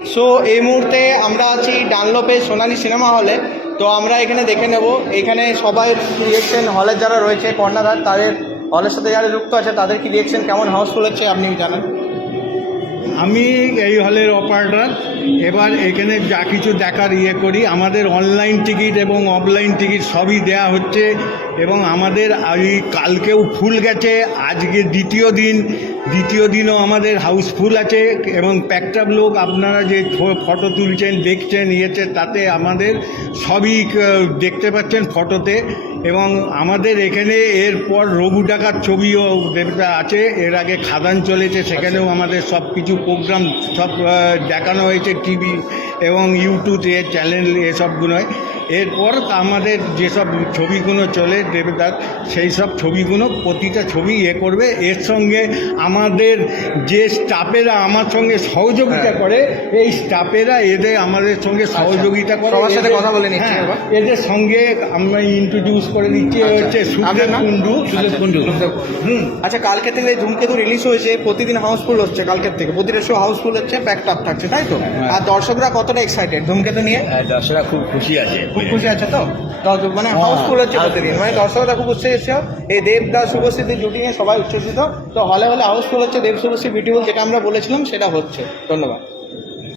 So এই মুহূর্তে আমরা আছি ডানলপে সোনালী সিনেমা হলে। তো আমরা এখানে দেখে নেব এখানে সবাই রিয়েকশন, হলের যারা রয়েছে কর্ণধার, তাদের হলের সাথে যারা যুক্ত আছে তাদের কি রিয়েকশন, কেমন হাউসফুল হচ্ছে আপনি জানান। আমি এই হলের অপারেটর। এবার এখানে যা কিছু দেখার করি, আমাদের অনলাইন টিকিট এবং অফলাইন টিকিট সবই দেয়া হচ্ছে এবং আমাদের এই কালকেও ফুল গেছে, আজকে দ্বিতীয় দিনও আমাদের হাউসফুল আছে এবং প্যাকটাপ লোক। আপনারা যে ফটো তুলছেন, দেখছেন, তাতে আমাদের সবই দেখতে পাচ্ছেন ফটোতে। এবং আমাদের এখানে এরপর রঘু ডাকাত ছবিও আছে, এর আগে খাদান চলেছে, সেখানেও আমাদের সব কিছু প্রোগ্রাম সব দেখানো হয়েছে টিভি এবং ইউটিউবে চ্যানেল এসবগুলোয়। এরপর আমাদের যেসব ছবিগুলো চলে দেবদার, সেই সব ছবিগুলো প্রতিটা ছবি করবে। এর সঙ্গে আমাদের যে স্টাফেরা আমার সঙ্গে সহযোগিতা করে, এই স্টাফেরা এদের আমাদের সঙ্গে সহযোগিতা করে, সবার সাথে কথা বলে নিচ্ছি। এদের সঙ্গে আমরা ইন্ট্রোডিউস করে দিচ্ছি। হচ্ছে সুদেব কুণ্ডু। আচ্ছা, কালকে থেকে ধূমকেতু রিলিজ হয়েছে, প্রতিদিন হাউসফুল হচ্ছে, কালকের থেকে প্রতিটা শো হাউসফুল হচ্ছে, প্যাকড আপ থাকছে, তাই তো? আর দর্শকরা কতটা এক্সাইটেড ধূমকেতু নিয়ে? দর্শকরা খুব খুশি আছে, খুব খুশি আছে তো, মানে হাউসফুল হচ্ছে প্রতিদিন, মানে দর্শকরা খুব উচ্ছ্বসিত। এই দেবদাস শুভশ্রীর জুটি নিয়ে সবাই উচ্ছ্বসিত। তো হলে হাউসফুল হচ্ছে, দেব শুভশ্রী বিউটিফুল যেটা আমরা বলেছিলাম সেটা হচ্ছে। ধন্যবাদ।